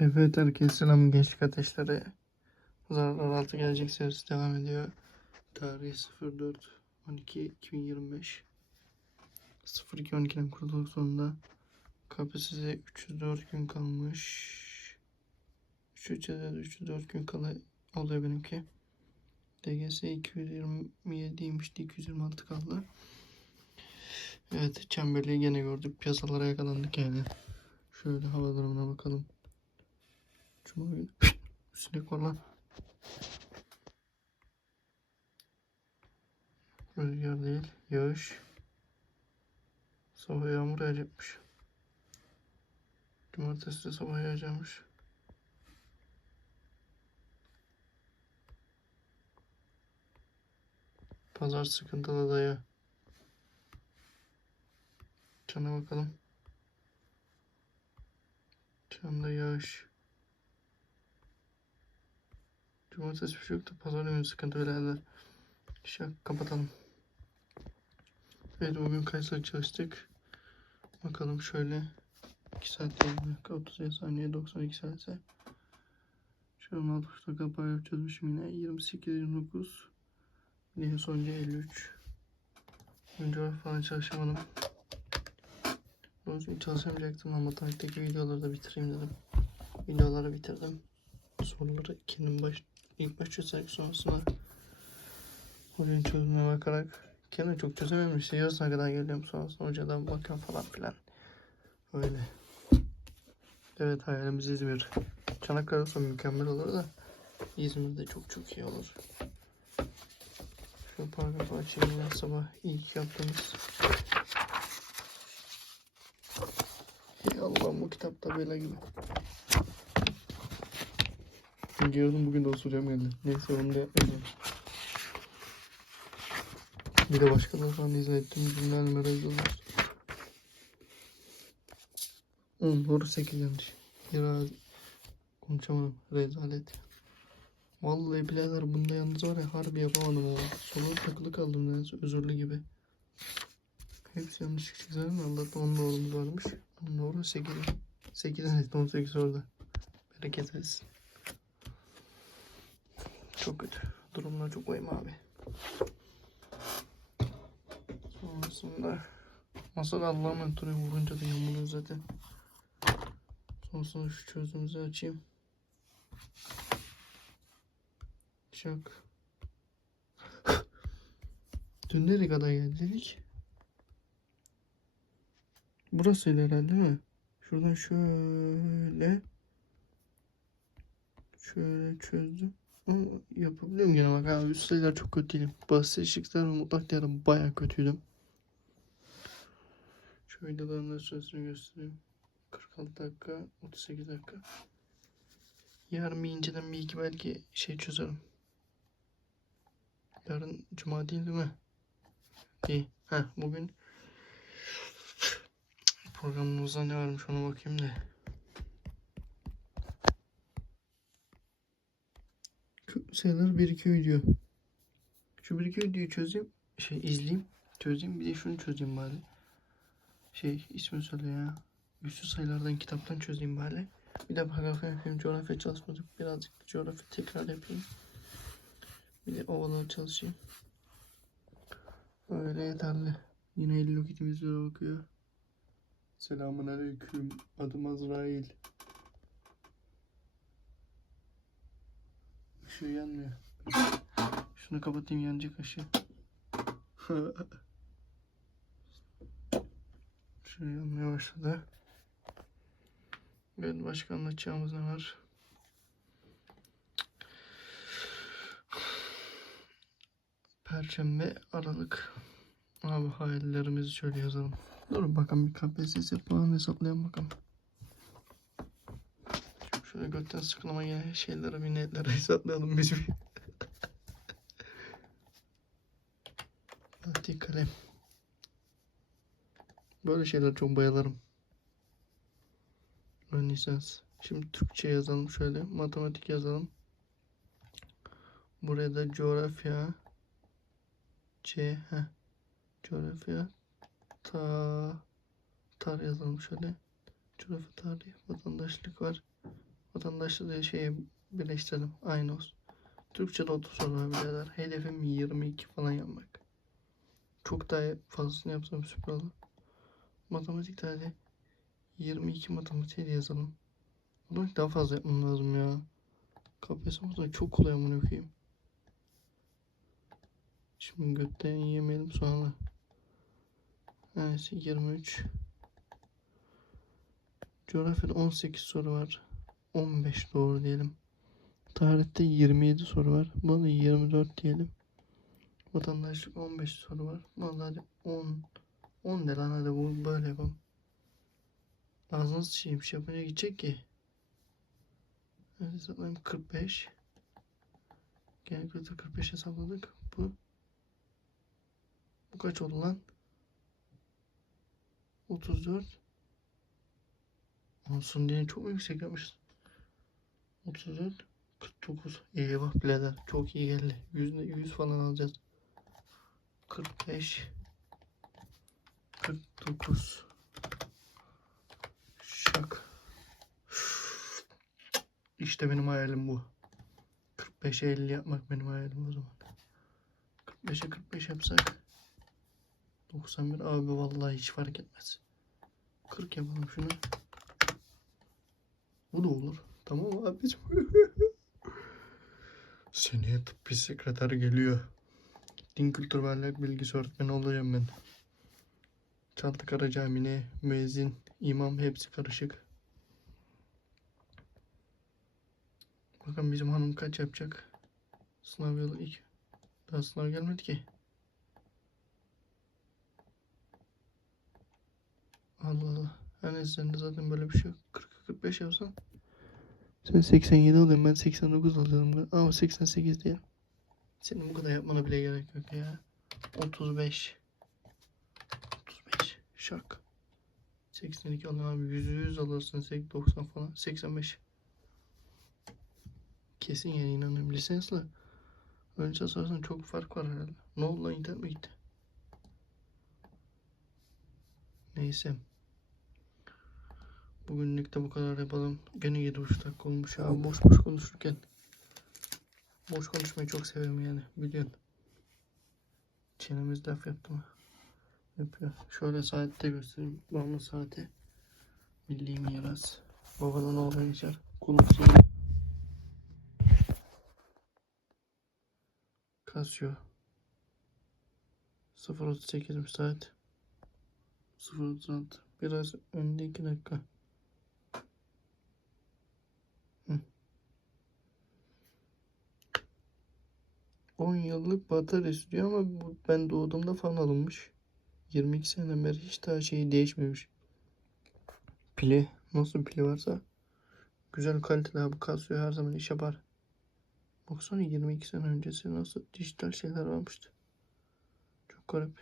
Evet herkese selam gençlik ateşleri. Zarlar altı gelecek serisi devam ediyor. Tarih 04 12 2025 02 12'den kurtuluk sonunda KPSS'ye 304 gün kalmış. 3 ya da 304 gün kala oluyor benimki. DGS 227'ymiş 226 kaldı. Evet çemberliği gene gördük. Piyasalara yakalandık yani. Şöyle hava durumuna bakalım. Cuma günü. Sinek var lan. Rüzgar değil. Yağış. Sabah yağmur yağacakmış. Cumartesi de sabah yağacakmış. Pazar sıkıntılı dayı. Çana bakalım. Çanda yağış. Cumartesi bir şey yoktu. Pazar günü sıkıntı birader. Şak kapatalım. Evet bugün saat çalıştık? Bakalım şöyle. 2 saat 20 dakika 37 saniye 92 saatse. Şu an 60 dakika paylaşıp çözmüşüm yine. 28 29 Niye sonuncu 53 Önce falan çalışamadım. Doğrusu çalışamayacaktım ama matematikteki videoları da bitireyim dedim. Videoları bitirdim. Soruları kendim baş, ilk baş çözerek sonrasında hocanın çözümüne bakarak kendim çok çözememiş. İşte yarısına kadar geliyorum sonrasında hocadan bakıyorum falan filan. Öyle. Evet hayalimiz İzmir. Çanakkale olsa mükemmel olur da İzmir'de çok çok iyi olur. Şu paragrafı açayım ben sabah ilk yaptığımız. Ey Allah'ım bu kitapta böyle gibi. Gördüm bugün de osuracağım geldi. Neyse onu da yapmayacağım. Bir de başkaları falan izah ettiğim cümlelerle rezil oluruz. 10 doğru 8 yanlış. Ya konuşamadım. Rezalet. Vallahi birader bunda yalnız var ya harbi yapamadım o. Sonu takılı kaldım nedense özürlü gibi. Hepsi yanlış çıkacak zaten Allah'tan 10 doğrumuz varmış. 10 doğru 8. 8 net 18 orada. Bereket etsin. Çok kötü. Durumlar çok vahim abi. Sonrasında Allah'a emanet duruyor vurunca da yamuluyor zaten. Sonrasında şu çözümümüzü açayım. Şak. Dün nereye kadar geldik? Burasıydı herhalde değil mi? Şuradan şöyle şöyle çözdüm. Yapabiliyorum gene bak abi üst sayılar çok kötü değilim. Basit eşlikler mutlak değerim baya kötüydüm. Şöyle daha süresini göstereyim. 46 dakika, 38 dakika. Yarın bir inceden bir iki belki şey çözerim. Yarın cuma değil değil mi? İyi. Heh, bugün programımızda ne varmış ona bakayım da. Sayılar 1 2 video. Şu 1 2 videoyu çözeyim. Şey izleyeyim. Çözeyim. Bir de şunu çözeyim bari. Şey ismi söyle ya. Üstü sayılardan kitaptan çözeyim bari. Bir de paragraf yapayım. Coğrafya çalışmadık. Birazcık coğrafya tekrar yapayım. Bir de ovalara çalışayım. Öyle yeterli. Yine Hello Kitty bizlere bakıyor. Selamun aleyküm. Adım Azrail. Işığı yanmıyor. Şunu kapatayım yanacak ışığı. Şöyle yanmaya başladı. Evet başka anlatacağımız ne var? Perşembe Aralık. Abi hayallerimizi şöyle yazalım. Dur bakalım bir KPSS puan hesaplayalım bakalım. Şöyle gökten sıkılama gelen şeyleri bir netlere hesaplayalım biz bir. Fatih kalem. Böyle şeyler çok bayılırım. Ön lisans. Şimdi Türkçe yazalım şöyle. Matematik yazalım. Buraya da coğrafya. C. Heh. Coğrafya. Ta. Tar yazalım şöyle. Coğrafya tarih. Vatandaşlık var. Vatandaşlığı şeye birleştirdim. Aynı olsun. Türkçe'de 30 soru var birader. Hedefim 22 falan yapmak. Çok daha fazlasını yapsam süper olur. Matematikte hadi 22 matematiğe de yazalım. Bunu daha fazla yapmam lazım ya. KPSS çok kolay amına koyayım. Şimdi götten yemeyelim sonra. Neyse 23. Coğrafyada 18 soru var. 15 doğru diyelim. Tarihte 27 soru var. Buna da 24 diyelim. Vatandaşlık 15 soru var. Hadi 10. 10 de lan hadi bu böyle yapalım. Ağzınız çiğmiş yapınca gidecek ki. Hadi hesaplayayım 45. Genellikle 45 hesapladık. Bu bu kaç oldu lan? 34. Olsun diye çok yüksek yapmışız? 34. 49. Eyvah birader. Çok iyi geldi. 100, 100 falan alacağız. 45. 49. Şak. İşte benim hayalim bu. 45'e 50 yapmak benim hayalim o zaman. 45'e 45 yapsak. 91 abi vallahi hiç fark etmez. 40 yapalım şunu. Bu da olur. Tamam abicim. Seneye tıbbi sekreter geliyor. Din kültür ve ahlak bilgisi öğretmeni olacağım ben. Çaltıkara Camii'ne müezzin, imam hepsi karışık. Bakın bizim hanım kaç yapacak? Sınav yılı ilk. Daha sınav gelmedi ki. Allah Allah. Sende zaten böyle bir şey yok. 40 45 yapsan. Sen 87 alıyorsun ben 89 alıyorum. Ama 88 diyelim. Senin bu kadar yapmana bile gerek yok ya. 35. 35. Şak. 82 alıyorum abi. 100 100 alırsın. 80 90 falan. 85. Kesin yani inanıyorum. Lisansla. Önce sorarsan çok fark var herhalde. Ne oldu lan internet mi gitti? Neyse. Bugünlük de bu kadar yapalım. Gene 7.5 dakika olmuş ya. Boş boş konuşurken. Boş konuşmayı çok seviyorum yani. Biliyorsun. Çenemiz laf yaptı mı? Yapıyor. Şöyle saatte göstereyim. Bana saati. Milli miras. Babadan oğlan geçer. Kulak sonu. Casio. 0.38 saat. 0.36. Biraz önde 2 dakika. 10 yıllık batarya istiyor ama ben doğduğumda falan alınmış. 22 seneden beri hiç daha şey değişmemiş. Pili nasıl pili varsa güzel kaliteli abi Casio her zaman iş yapar. Baksana 22 sene öncesi nasıl dijital şeyler varmıştı. Çok garip.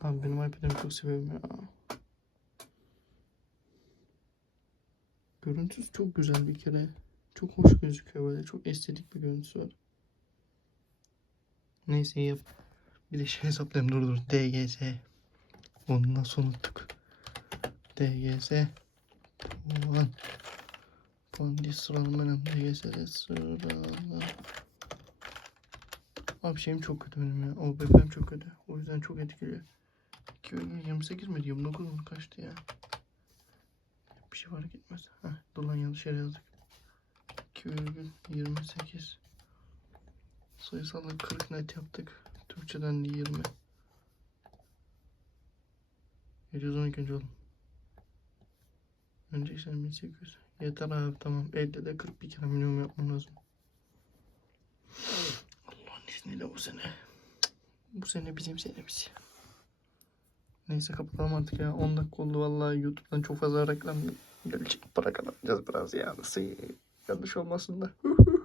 Abi benim iPad'imi çok seviyorum ya. Görüntüsü çok güzel bir kere. Çok hoş gözüküyor böyle. Çok estetik bir görüntüsü var. Neyse yap. Bir de şey hesaplayayım dur dur. DGS. Onu nasıl unuttuk? DGS. Ulan. Puan sıralama benim DGS'de sıralama. Abi şeyim çok kötü benim ya. O BPM çok kötü. O yüzden çok etkiliyor. 228 mi 29 mu kaçtı ya? Bir şey fark etmez. Heh, dur lan yanlış yere yazdık. 2,28 Sayısalda 40 net yaptık. Türkçeden de 20 712 önce oğlum. Önce işte 1800. Yeter abi tamam. 50'de 41 kere minimum yapmam lazım. Allah'ın izniyle bu sene. Bu sene bizim senemiz. Neyse kapatalım artık ya. 10 dakika oldu vallahi YouTube'dan çok fazla reklam gelecek. Para kazanacağız biraz ya. Nasıl yanlış olmasın da.